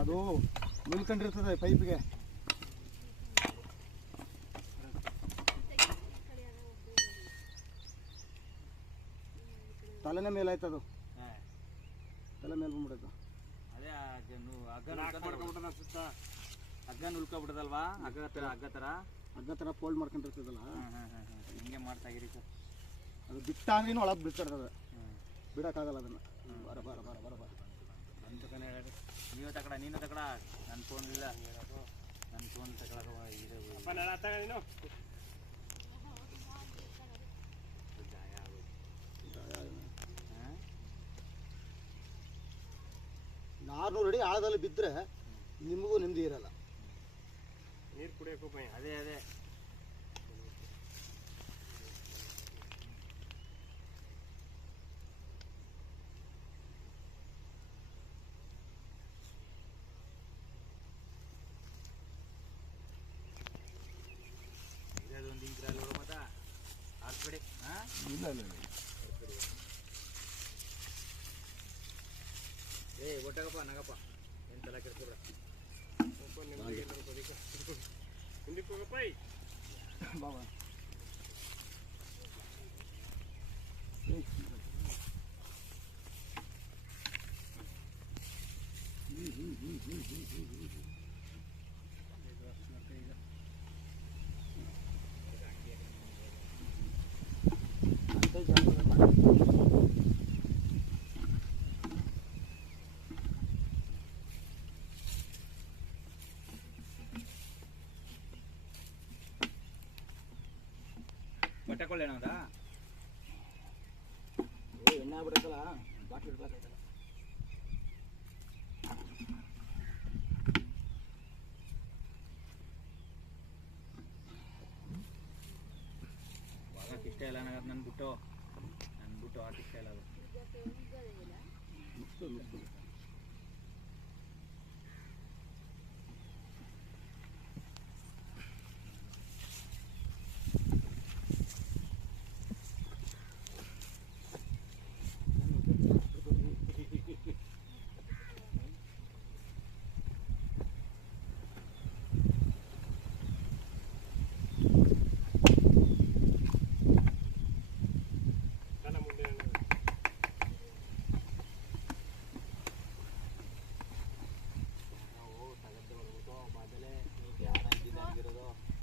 ಅದು ನಿಲ್ಕೊಂಡಿರ್ತದೆ ಪೈಪ್ಗೆ. ತಲೆನೇ ಮೇಲೆ ಆಯ್ತದು, ತಲೆ ಮೇಲೆ ಬಂದ್ಬಿಡೈತು. ಅದೇ ಹಗ್ಗ ಉಳ್ಕೊಬಿಟ್ಟದಲ್ವಾ, ಹಗ್ಗ ಥರ ಫೋಲ್ಡ್ ಮಾಡ್ಕೊಂಡಿರ್ತದಲ್ಲ, ಹಿಂಗೆ ಮಾಡ್ತಾಗಿರಿ ಸರ್. ಅದು ಬಿಟ್ಟ ಅಂದ್ರೂ ಒಳಗೆ ಬಿಡ್ತಿರ್ತದೆ, ಬಿಡೋಕ್ಕಾಗಲ್ಲ ಅದನ್ನು. ಬರ ಬರ ಬರ ಬರ ಬರ ಅಂತ ಕಣ ಹೇಳಿ. ನೀನು ತಕಡ ನನ್ನ ಫೋನ್ ಇಲ್ಲ, ನನ್ನ ಫೋನ್ ತಗೊಳಕ ಇದು 600 ಅಡಿ ಆಳದಲ್ಲಿ ಬಿದ್ದರೆ ನಿಮಗೂ ನೆಮ್ಮದಿ ಇರಲ್ಲ. ನೀರು ಕುಡಿಯೋಕ್ಕೂ ಭಯ. ಅದೇ ಇದೊಂದು ಇಂಕ್ರಲ್ಲಿ ನೋಡು ಮತ್ತ ಹಾಕ್ಬಿಡಿ. ಇಲ್ಲ ಒಟ್ಟಾಗಪ್ಪ ನಗಪ್ಪ, ಏನು ತಲೆ ಕೆಡ್ಸ್ಕೊಬೇಡ. ಹಿಂದಕ್ಕೆ ಹೋಗಪ್ಪ. ಬಾಬಾ ಬಟ್ಟೆ ಕೊಳ್ಳೇಣ ಅದ ಎಣ್ಣೆ ಆಗ್ಬಿಡತ್ತಲ್ಲ, ಬಾಟ್ಲಿ ಇಡ್ಬೇಕಾಯ್ತಲ್ಲ. ಆಗಕ್ಕೆ ಇಷ್ಟ ಇಲ್ಲ ನನಗೆ, ನನ್ನ ಬಿಟ್ಟು ಆಗಕ್ಕೆ ಇಷ್ಟ ಇಲ್ಲ ಅದು.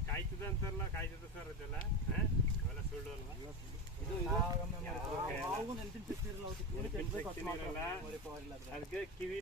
ಕಾಯ್ತದ ಅಂತಾರಲ್ಲ, ಕಾಯ್ತದ ಸರ್ ಅದೆಲ್ಲ ಅವೆಲ್ಲ ಸುಳ್ಳು ಅಲ್ವಾ? ನೆನಪಿನ ಶಕ್ತಿ ಇರಲ್ಲ, ಅದಕ್ಕೆ ಕಿವಿ